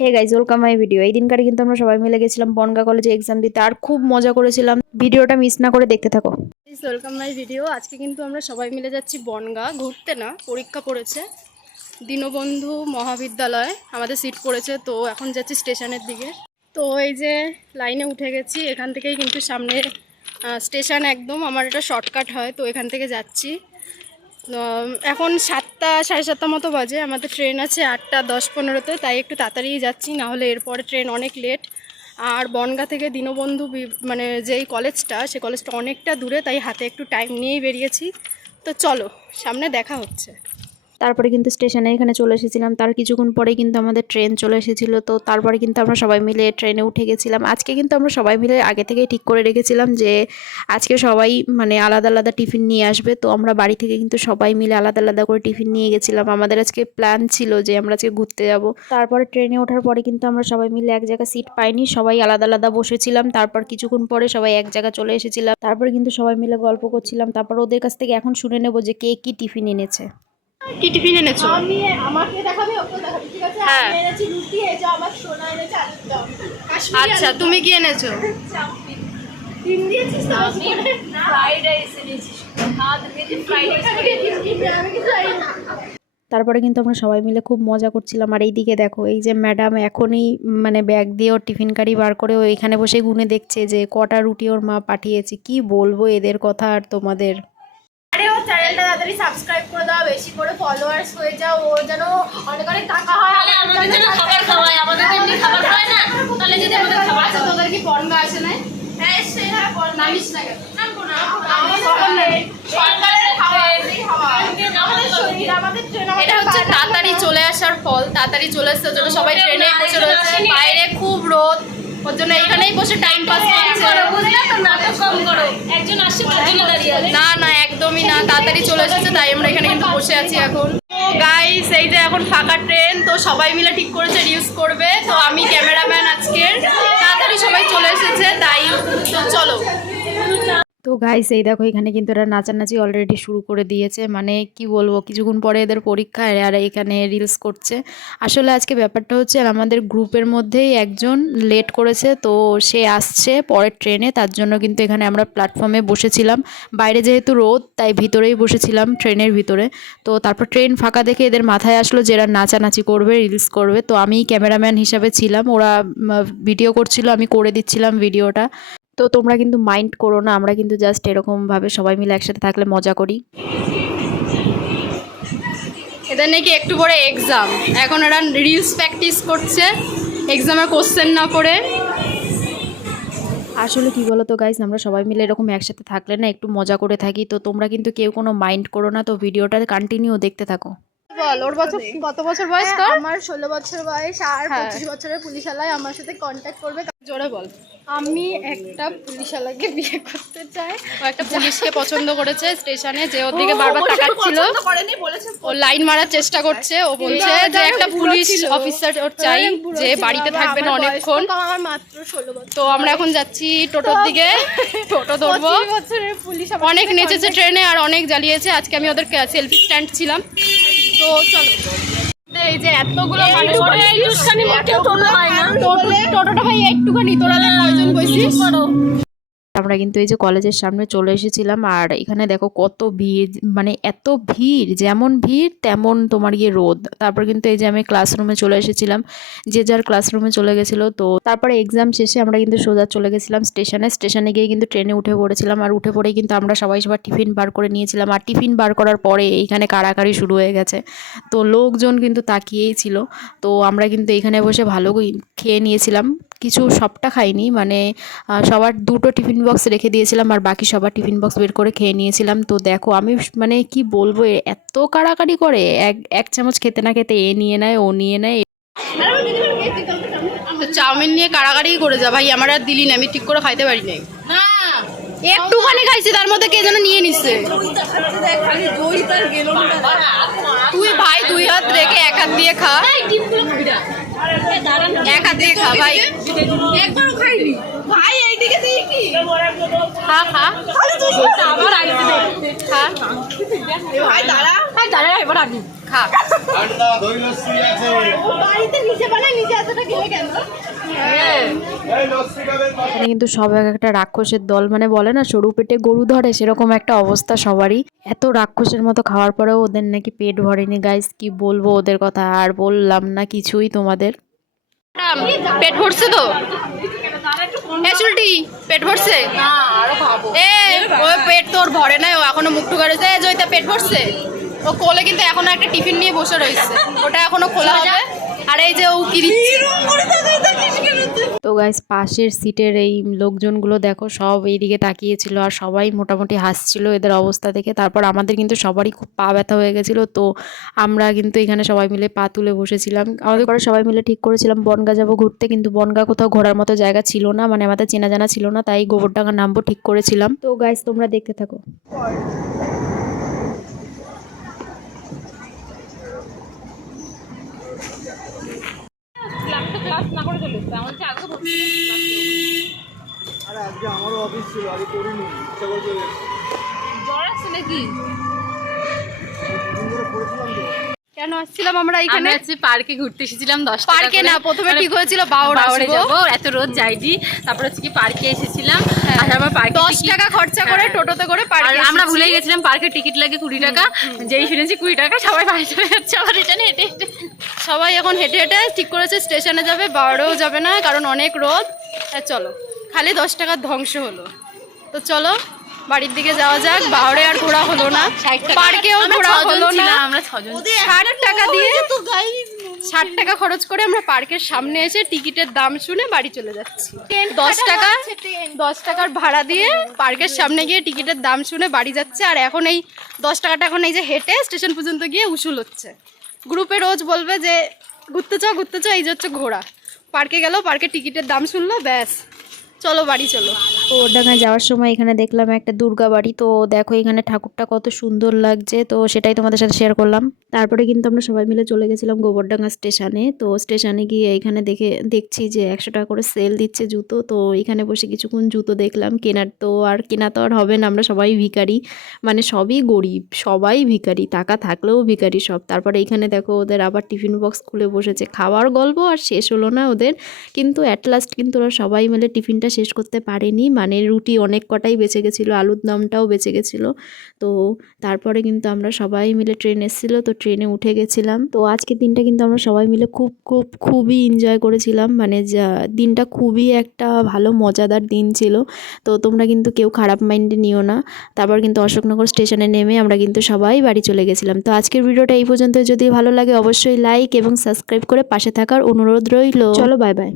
Hey guys, welcome my video. এই দিনকারে কিন্তু আমরা সবাই মিলে গেছিলাম বনগা কলেজে এক্সাম দিতে, আর খুব মজা করেছিলাম। ভিডিওটা মিস না করে দেখতে থাকো। Welcome my video. আজকে কিন্তু আমরা সবাই মিলে যাচ্ছি বনগা ঘুরতে, না পরীক্ষা পড়েছে দীনবন্ধু মহাবিদ্যালয়, আমাদের সিট পড়েছে, তো এখন যাচ্ছি স্টেশনের দিকে। তো এই যে লাইনে উঠে গেছি, এখান থেকেই কিন্তু সামনে স্টেশন একদম। আমার এটা শর্টকাট হয়, তো এখান থেকে যাচ্ছি। এখন 7টা সাড়ে 7টা মতো বাজে, আমাদের ট্রেন আছে 8টা 10-15-তে, তাই একটু তাড়াতাড়ি যাচ্ছি, নাহলে এরপরে ট্রেন অনেক লেট। আর বনগা থেকে দীনবন্ধু মানে যেই কলেজটা, সে কলেজটা অনেকটা দূরে, তাই হাতে একটু টাইম নিয়েই বেরিয়েছি। তো চলো, সামনে দেখা হচ্ছে। তারপরে কিন্তু স্টেশনে এখানে চলে এসেছিলাম। তার কিছুক্ষণ পরে কিন্তু আমাদের ট্রেন চলে এসেছিল। তো তারপরে কিন্তু আমরা সবাই মিলে ট্রেনে উঠে গেছিলাম। আজকে কিন্তু আমরা সবাই মিলে আগে থেকেই ঠিক করে রেখেছিলাম যে আজকে সবাই মানে আলাদা আলাদা টিফিন নিয়ে আসবে। তো আমরা বাড়ি থেকে কিন্তু সবাই মিলে আলাদা আলাদা করে টিফিন নিয়ে গেছিলাম। আমাদের আজকে প্ল্যান ছিল যে আমরা আজকে ঘুরতে যাব। তারপরে ট্রেনে ওঠার পরে কিন্তু আমরা সবাই মিলে এক জায়গায় সিট পাইনি, সবাই আলাদা আলাদা বসেছিলাম। তারপর কিছুক্ষণ পরে সবাই এক জায়গায় চলে এসেছিলাম। তারপরে কিন্তু সবাই মিলে গল্প করছিলাম। তারপর ওদের কাছ থেকে এখন শুনে নেবো যে কে কি টিফিন এনেছে। কি টিফিন এনেছো? আমি আমাকে দেখাবে, ওকে দেখাবে, ঠিক আছে? হ্যাঁ। আমি এনেছি রুটি, এই যে আমার সোনা এনেছে আলুর দম। আচ্ছা, তুমি কি এনেছো? ডিম দিয়েছিস তো? আমি ফ্রাইড রাইস এনেছি, ভাত দিয়েছি, ফ্রাইড রাইস আমি কিছু জানি না। তারপরে কিন্তু আমরা সবাই মিলে খুব মজা করছিলাম। আর এইদিকে দেখো, এই যে ম্যাডাম এখনই মানে ব্যাগ দিয়ে ওর টিফিন কারি বার করে ও এখানে বসে গুনে দেখছে যে কটা রুটি ওর মা পাঠিয়েছে। কি বলবো এদের কথা আর তোমাদের। আরে ও চ্যানেলটা তাড়াতাড়ি সাবস্ক্রাইব করে দাও, বেশি করে ফলোয়ার্স হয়ে যাও, ও যেন অনেক অনেক টাকা হয়। তাহলে আমাদের জন্য খাবার খাওয়ায়, আমাদের তো এমনি খাবার খাওয়ায় না, তাহলে যদি আমাদের খাবার আচ্ছা, তোদের কি বনগা আসে নাই? হ্যাঁ সে হ্যাঁ বল নামিস না কেন? নামবো না, সরকারের খাওয়াতেই খাওয়া আমাদের শরীর, আমাদের ট্রেন। এটা হচ্ছে তাড়াতাড়ি চলে আসার ফল। তাড়াতাড়ি চলে আসছে, ওর জন্য সবাই ট্রেনেই বসে রয়েছে। বাইরে খুব রোদ, ওর জন্য এখানেই বসে টাইম পাস করছে। বুঝলে তো, নাটক কম করো, একজন আসছে তার জন্য দাঁড়িয়ে আছে। না না, একদমই না, তাড়াতাড়ি চলে এসেছে, তাই আমরা এখানে কিন্তু বসে আছি এখন। তো গাইস, এই যে এখন ফাঁকা ট্রেন, তো সবাই মিলে ঠিক করেছে রিলস করবে। তো আমি ক্যামেরাম্যান আজকের, তাড়াতাড়ি সবাই চলে এসেছে, তাই তো চলো। তো গাইস, এই দেখো এখানে কিন্তু এরা নাচানাচি অলরেডি শুরু করে দিয়েছে। মানে কি বলবো, কিছুক্ষণ পরে এদের পরীক্ষা, আর এখানে রিলস করছে। আসলে আজকে ব্যাপারটা হচ্ছে আমাদের গ্রুপের মধ্যেই একজন লেট করেছে, তো সে আসছে পরের ট্রেনে, তার জন্য কিন্তু এখানে আমরা প্ল্যাটফর্মে বসেছিলাম। বাইরে যেহেতু রোদ, তাই ভিতরেই বসেছিলাম ট্রেনের ভিতরে। তো তারপর ট্রেন ফাঁকা দেখে এদের মাথায় আসলো যে এরা নাচানাচি করবে, রিলস করবে। তো আমি ক্যামেরাম্যান হিসাবে ছিলাম, ওরা ভিডিও করছিল, আমি করে দিচ্ছিলাম ভিডিওটা। তো তোমরা কিন্তু মাইন্ড করো না, আমরা কিন্তু জাস্ট এরকমভাবে সবাই মিলে একসাথে থাকলে মজা করি। এদের নাকি একটু পরে এক্সাম, এখন এরা রিলস প্র্যাকটিস করছে এক্সামের কোশ্চেন না পড়ে। আসলে কি বলো তো গাইস, আমরা সবাই মিলে এরকম একসাথে থাকলে না একটু মজা করে থাকি। তো তোমরা কিন্তু কেউ কোনো মাইন্ড করো না, তো ভিডিওটা কন্টিনিউ দেখতে থাকো। বল, ওর বছর কত বছর বয়স তোর? আমার 16 বছর বয়স, আর হ্যাঁ। 25 বছরের পুলিশওয়ালায় আমার সাথে কন্ট্যাক্ট করবে। জোরে বল। আমি একটা পুলিশওয়ালাকে বিয়ে করতে চাই। ও একটা পুলিশকে পছন্দ করেছে স্টেশনে, যে ওর দিকে বারবার তাকাচ্ছিল, ও লাইন মারার চেষ্টা করছে। ও বলছে যে একটা পুলিশ অফিসার ওর চাই, যে বাড়িতে থাকবে না অনেকক্ষণ। আমার মাত্র 16 বছর। তো আমরা এখন যাচ্ছি টোটোর দিকে, টোটো ধরবো। 25 বছরের পুলিশ আমার অনেক সাথে নেচেছে ট্রেনে আর অনেক জ্বালিয়েছে। আজকে আমি ওদের সেলফি স্ট্যান্ড ছিলাম। তো চলো, এই যে এতগুলো মানুষ, এই দুষ্টানি মোটেও টোটো হয় না। টোটোটা ভাই একটুখানি, তোরা কয়জন বসিস? আমরা কিন্তু এই যে কলেজের সামনে চলে এসেছিলাম। আর এখানে দেখো কত ভিড়, মানে এত ভিড়, যেমন ভিড় তেমন তোমার গিয়ে রোদ। তারপর কিন্তু এই যে আমি ক্লাসরুমে চলে এসেছিলাম, যে যার ক্লাসরুমে চলে গেছিলো। তো তারপরে এক্সাম শেষে আমরা কিন্তু সোজা চলে গেছিলাম স্টেশনে গিয়ে কিন্তু ট্রেনে উঠে পড়েছিলাম। আর উঠে পড়েই কিন্তু আমরা সবার টিফিন বার করে নিয়েছিলাম। আর টিফিন বার করার পরে এইখানে কাড়াকাড়ি শুরু হয়ে গেছে, তো লোকজন কিন্তু তাকিয়েই ছিল। তো আমরা কিন্তু এখানে বসে ভালো খেয়ে নিয়েছিলাম। কিছু সবটা খাইনি, মানে সবার দুটো টিফিন বক্স রেখে দিয়েছিলাম, আর বাকি সবার টিফিন বক্স বের করে খেয়ে নিয়েছিলাম। তো দেখো আমি মানে কি বলবো, এত কাড়াকাড়ি করে, এক চামচ খেতে না খেতে এ নিয়ে নেয়, ও নিয়ে নেয়। চাউমিন নিয়ে কাড়াকাড়ি করে যা ভাই, আমার আর দিলি না, আমি ঠিক করে খাইতে পারি নাই। একটুখানি খাইছি, তার মধ্যে কে যেন নিয়ে নিচ্ছে। তুই ভাই 2 হাত রেখে 1 হাত দিয়ে খা, 1 টাকা দিয়ে খা ভাই, একবারও খাইনি ভাই, এইদিকে দিয়ে কি খা খা আবার আইতে খা ভাই দাঁড়া, ভাই দাঁড়া, এবার আনি খা। ঠান্ডা দই লস্যি আছে। বাড়িতে নিজে বানাই নিজে এতটা খেয়ে কেন? এই লস্যি খাবেন? এখানে কিন্তু সব এক একটা রাক্ষসের দল, মানে বলে না সরু পেটে গরু ধরে, সেরকম একটা অবস্থা সবারই। এত রাক্ষসের মতো খাওয়ার পরেও ওদের নাকি পেট ভরেনি গাইস, কি বলবো ওদের কথা, আর বললাম না কিছুই তোমাদের। পেট ভরছে তো? এ চুলটি পেট ভরছে? এ ওই পেট তোর ভরে নাই, ও এখনো মুখ ঠুকারেছে। এ জয়িতা পেট ভরছে? ও কোলে কিন্তু এখনো একটা টিফিন নিয়ে বসে রয়েছে, ওটা এখনো খোলা হবে। আর এই যে ও কি দিচ্ছে। তো গাইস পাশের সিটের এই লোকজনগুলো দেখো সব এইদিকে তাকিয়েছিল, আর সবাই মোটামুটি হাসছিল এদের অবস্থা দেখে। তারপর আমাদের কিন্তু সবারই খুব পা ব্যথা হয়ে গেছিলো, তো আমরা কিন্তু এখানে সবাই মিলে পা তুলে বসেছিলাম। আমাদের পরে সবাই মিলে ঠিক করেছিলাম বনগাঁ যাবো ঘুরতে, কিন্তু বনগাঁ কোথাও ঘোরার মতো জায়গা ছিল না, মানে আমাদের চেনা জানা ছিল না, তাই গোবরডাঙ্গা নামবো ঠিক করেছিলাম। তো গাইস তোমরা দেখতে থাকো। আরে আজকে আমারও অফিস ছিল, আমি করিনি, ইচ্ছা করে চলে এসেছি। দুদিন ধরে পড়েছিলাম তো। কেন আসছিলাম আমরা এখানে? পার্কে ঘুরতে এসেছিলাম 10 টাকা পার্কে না, প্রথমে ঠিক হয়েছিল বাউরে বাউরে যাবো, এত রোদ যাইনি। তারপর হচ্ছে কি পার্কে এসেছিলাম, আর আমার পার্কে 10 টাকা খরচা করে টোটোতে করে আর পার্কে আমরা ভুলে গেছিলাম পার্কের টিকিট লাগে 20 টাকা। যেই শুনেছি 20 টাকা, সবাই বাড়ি চলে যাচ্ছে আবার রিটার্ন হেঁটে হেঁটে। সবাই এখন হেঁটে হেঁটে ঠিক করেছে স্টেশনে যাবে, বাউরেও যাবে না কারণ অনেক রোদ। চলো, খালি 10 টাকার ধ্বংস হলো। তো চলো বাড়ির দিকে যাওয়া যাক। বাউরে আর ঘোরা হলো না, পার্কেও ঘোরা হলো না। আমরা 6 জন 60 টাকা দিয়ে 60 টাকা খরচ করে আমরা পার্কের সামনে এসে টিকিটের দাম শুনে বাড়ি চলে যাচ্ছি। 10 টাকার ভাড়া দিয়ে পার্কের সামনে গিয়ে টিকিটের দাম শুনে বাড়ি যাচ্ছে। আর এখন এই 10 টাকাটা এখন এই যে হেঁটে স্টেশন পর্যন্ত গিয়ে উসুল হচ্ছে। গ্রুপে রোজ বলবে যে ঘুরতে চ, এই যে হচ্ছে ঘোরা। পার্কে গেল, পার্কের টিকিটের দাম শুনলো, ব্যাস চলো বাড়ি চলো। গোবরডাঙ্গায় যাওয়ার সময় এখানে দেখলাম একটা দুর্গা বাড়ি, তো দেখো এখানে ঠাকুরটা কত সুন্দর লাগছে, তো সেটাই তোমাদের সাথে শেয়ার করলাম। তারপরে কিন্তু আমরা সবাই মিলে চলে গেছিলাম গোবরডাঙ্গা স্টেশনে। তো স্টেশনে গিয়ে এখানে দেখছি যে 100 টাকা করে সেল দিচ্ছে জুতো, তো এখানে বসে কিছুক্ষণ জুতো দেখলাম। কেনা তো আর হবে না, আমরা সবাই ভিখারি, মানে সবই গরিব, সবাই ভিখারি, টাকা থাকলেও ভিখারি সব। তারপরে এখানে দেখো ওদের আবার টিফিন বক্স খুলে বসেছে, খাওয়ার গল্প আর শেষ হলো না ওদের। কিন্তু অ্যাট লাস্ট কিন্তু ওরা সবাই মিলে টিফিনটা শেষ করতে পারেনি, মানে রুটি অনেক কটাই বেঁচে গেছিলো, আলুর দমটাও বেঁচে গেছিলো। তো তারপরে কিন্তু আমরা সবাই মিলে ট্রেন এসেছিলো, তো ট্রেনে উঠে গেছিলাম। তো আজকের দিনটা কিন্তু আমরা সবাই মিলে খুবই এনজয় করেছিলাম, মানে দিনটা খুবই একটা ভালো মজাদার দিন ছিল। তো তোমরা কিন্তু কেউ খারাপ মাইন্ডে নিও না। তারপর কিন্তু অশোকনগর স্টেশনে নেমে আমরা কিন্তু সবাই বাড়ি চলে গেছিলাম। তো আজকের ভিডিওটা এই পর্যন্ত, যদি ভালো লাগে অবশ্যই লাইক এবং সাবস্ক্রাইব করে পাশে থাকার অনুরোধ রইল। চলো বাই বাই।